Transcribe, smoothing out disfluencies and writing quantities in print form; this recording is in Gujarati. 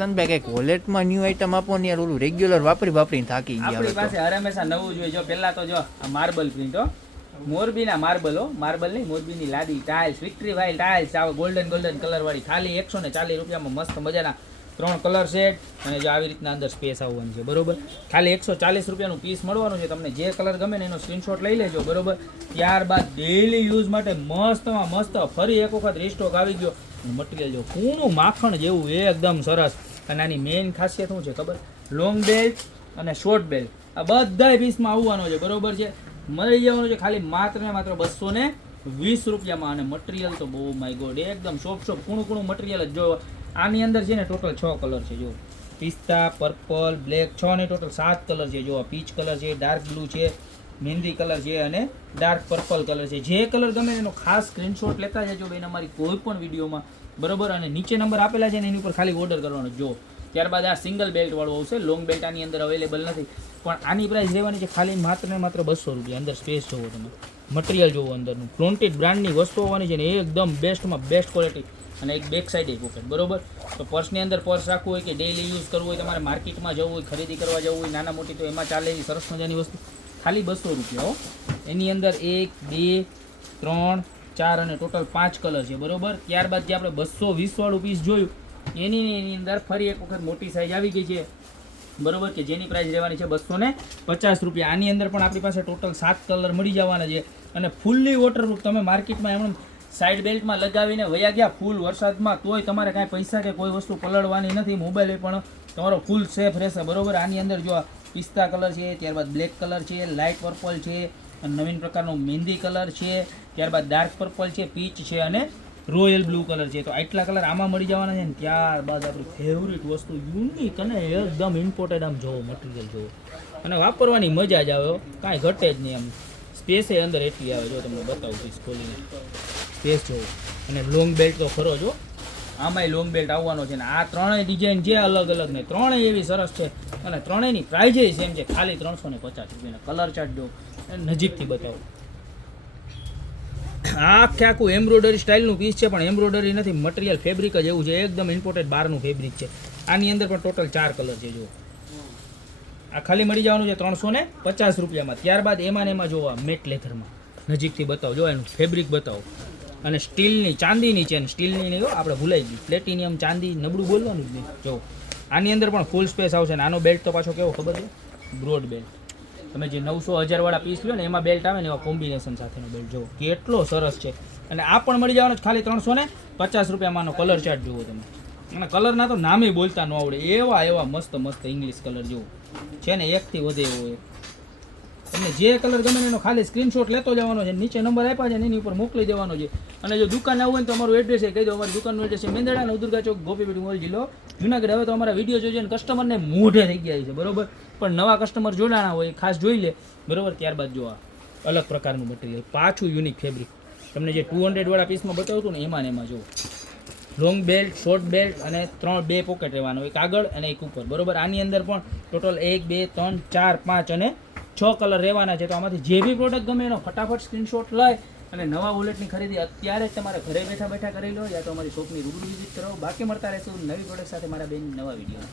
સંતભાઈ કઈક વોલેટમાં ન્યુ આઈટમ આપો ને યાર, ઓલું રેગ્યુલર વાપરીને થાકી ગયા. આપણી પાસે હંમેશા નવું જોઈએ. જો પહેલા તો જો આ માર્બલ પ્રિન્ટ હો, મોરબીના માર્બલ હો, માર્બલ નહીં મોરબીની લાદી ટાઇલ્સ, વિક્ટરી વાઇલ ટાઇલ્સ આવે ગોલ્ડન કલર વાળી, ખાલી 140 રૂપિયામાં મસ્ત મજાના 3 કલર સેટ. અને જો આવી રીતના અંદર સ્પેસ આવવાનું છે, બરોબર. ખાલી 140 રૂપિયાનું પીસ મળવાનું છે. તમને જે કલર ગમે ને એનો સ્ક્રીનશોટ લઈ લેજો, બરોબર. ત્યારબાદ ડેઈલી યુઝ માટે મસ્તમાં મસ્ત ફરી એક વખત રીસ્ટોક આવી ગયો. મટીરિયલ જો કૂણું માખણ જેવું એકદમ સરસ. અને આની મેઇન ખાસિયત શું છે ખબર? લોંગ બેલ્ટ અને શોર્ટ બેલ્ટ આ બધા પીસમાં આવવાનો છે, બરોબર છે. મળી જવાનું છે ખાલી માત્ર ને માત્ર 220 રૂપિયામાં. અને મટીરિયલ તો બહુ માય ગોડ એકદમ સોફ્ટ કૂણું મટીરિયલ જ. જો આની અંદર છે ને ટોટલ 6 કલર છે. જો પિસ્તા, પર્પલ, બ્લેક, 6 ને ટોટલ 7 કલર છે. જો પીચ કલર છે, ડાર્ક બ્લુ છે, મહેંદી કલર છે અને ડાર્ક પર્પલ કલર છે. જે કલર ગમે એનો ખાસ સ્ક્રીનશોટ લેતા જજો બેન અમારી કોઈ પણ વિડીયોમાં, બરોબર. અને નીચે નંબર આપેલા છે ને એની ઉપર ખાલી ઓર્ડર કરવાનો. જો ત્યારબાદ આ સિંગલ બેલ્ટ વાળું આવશે. લોંગ બેલ્ટ આની અંદર અવેલેબલ નથી, પણ આની પ્રાઇસ રહેવાની છે ખાલી માત્ર ને માત્ર 200 રૂપિયા. અંદર સ્પેસ જોવો તમે, મટીરિયલ જોવો અંદરનું, પ્લોન્ટેડ બ્રાન્ડની વસ્તુ હોવાની છે ને એકદમ બેસ્ટમાં બેસ્ટ ક્વોલિટી. અને એક બેક સાઈડ એ પોકેટ, બરોબર. તો પર્સની અંદર પર્સ રાખવું હોય કે ડેઈલી યુઝ કરવું હોય, તમારે માર્કેટમાં જવું હોય, ખરીદી કરવા જવું હોય, નાના મોટી, તો એમાં ચાલે એવી સરસ મજાની વસ્તુ. ખાલી 200 રૂપિયા હો. એની અંદર 1, 2, 3, 4 અને ટોટલ 5 કલર છે, બરોબર. ત્યારબાદ જે આપણે 220 વાળું પીસ જોયું એની અંદર ફરી એક વખત મોટી સાઈઝ આવી ગઈ છે, બરોબર, કે જેની પ્રાઇસ રહેવાની છે 250 રૂપિયા. આની અંદર પણ આપણી પાસે ટોટલ 7 કલર મળી જવાના છે. અને ફૂલ્લી વોટરપ્રૂફ. તમે માર્કેટમાં એમ સાઈડ બેલ્ટમાં લગાવીને વયા ગયા ફૂલ વરસાદમાં, તોય તમારે કાંઈ પૈસા કે કોઈ વસ્તુ પલળવાની નથી. મોબાઈલ પણ તમારો ફૂલ સેફ રહેશે, બરોબર. આની અંદર જો પિસ્તા કલર છે, ત્યારબાદ બ્લેક કલર છે, લાઇટ પર્પલ છે, નવીન પ્રકારનો મહેંદી કલર છે, ત્યારબાદ ડાર્ક પર્પલ છે, પીચ છે અને રોયલ બ્લુ કલર છે. તો આટલા કલર આમાં મળી જવાના છે. ને ત્યારબાદ આપણી ફેવરિટ વસ્તુ યુનિક અને એકદમ ઇમ્પોર્ટેડ, આમ જોવો મટીરિયલ જોવો અને વાપરવાની મજા જ આવે, કાંઈ ઘટે જ નહીં. આમ સ્પેસ એ અંદર એટલી આવે. જો તમને બતાવું પીસ ખોલીને, સ્પેસ જોવો. અને લોંગ બેલ્ટ તો ખરો જો, આમાંય લોંગ બેલ્ટ આવવાનો છે. ને આ ત્રણેય ડિઝાઇન જે અલગ ને ત્રણેય એવી સરસ છે. અને ત્રણેયની પ્રાઇઝ સેમ છે, ખાલી 350 રૂપિયાના. કલર ચાર્ટ જો નજીકથી બતાવો. આખું એમ્બ્રોઇડરી સ્ટાઇલનું પીસ છે, પણ એમ્બ્રોઇડરી નથી, મટીરિયલ ફેબ્રિક જ એવું છે, એકદમ ઇમ્પોર્ટેડ બહારનું ફેબ્રિક છે. આની અંદર પણ ટોટલ 4 કલર છે. જો આ ખાલી મળી જવાનું છે 350 રૂપિયામાં. ત્યારબાદ એમાં જોવા મેટ લેધરમાં નજીકથી બતાવો, જો એનું ફેબ્રિક બતાવો. અને સ્ટીલની, ચાંદીની ચેન, સ્ટીલની નહીં, આપણે ભૂલાઈ ગઈ, પ્લેટિનિયમ ચાંદી, નબળું બોલવાનું જ નહીં. જો આની અંદર પણ ફૂલ સ્પેસ આવશે. ને આનો બેલ્ટ તો પાછો કેવો ખબર છે? Broad belt. તમે જે 900-1000 વાળા પીસ લો ને એમાં બેલ્ટ આવે ને એવા કોમ્બિનેશન સાથેનો બેલ્ટ જુઓ કેટલો સરસ છે. અને આ પણ મળી જવાનો ખાલી 350 રૂપિયામાંનો. કલર ચાર્ટ જુઓ તમે. અને કલરના તો નામે બોલતા ન આવડે એવા મસ્ત ઇંગ્લિશ કલર જુઓ છે ને, એકથી વધે એવો. તમને જે કલર ગમે એનો ખાલી સ્ક્રીનશોટ લેતો જવાનો છે. નીચે નંબર આપ્યા છે ને એની ઉપર મોકલી દેવાનો છે. અને જો દુકાન આવવું હોય તો અમારું એડ્રેસ કહી દો. અમારી દુકાનનું એડ્રેસ છે મેંદરડા, નવદુર્ગા ચોક, ગોપીપીઠ મોલ, જિલ્લો જુનાગઢ. હવે તો અમારા વિડીયો જોઈએ ને કસ્ટમરને મોઢે થઈ ગયા છે, બરોબર. પણ નવા કસ્ટમર જોડાણા હોય ખાસ જોઈ લે, બરોબર. ત્યારબાદ જો આ અલગ પ્રકારનું મટીરિયલ, પાછું યુનિક ફેબ્રિક. તમને જે 200 વાળા પીસમાં બતાવતું ને એમાં જો લોંગ બેલ્ટ, શોર્ટ બેલ્ટ અને 2 પોકેટ રહેવાનો, એક આગળ અને એક ઉપર, બરોબર. આની અંદર પણ ટોટલ 1, 2, 3, 4, 5 અને 6 કલર રહેવાના છે. તો આમાંથી જે બી પ્રોડક્ટ ગમે એનો ફટાફટ સ્ક્રીનશોટ લઈ અને નવા વોલેટની ખરીદી અત્યારે જ તમારે ઘરે બેઠા કરી લો, યા તો અમારી શોપની રૂબરૂ વિઝિટ કરો. બાકી મળતા રહેશું નવી પ્રોડક્ટ સાથે મારા બેન નવા વિડીયો.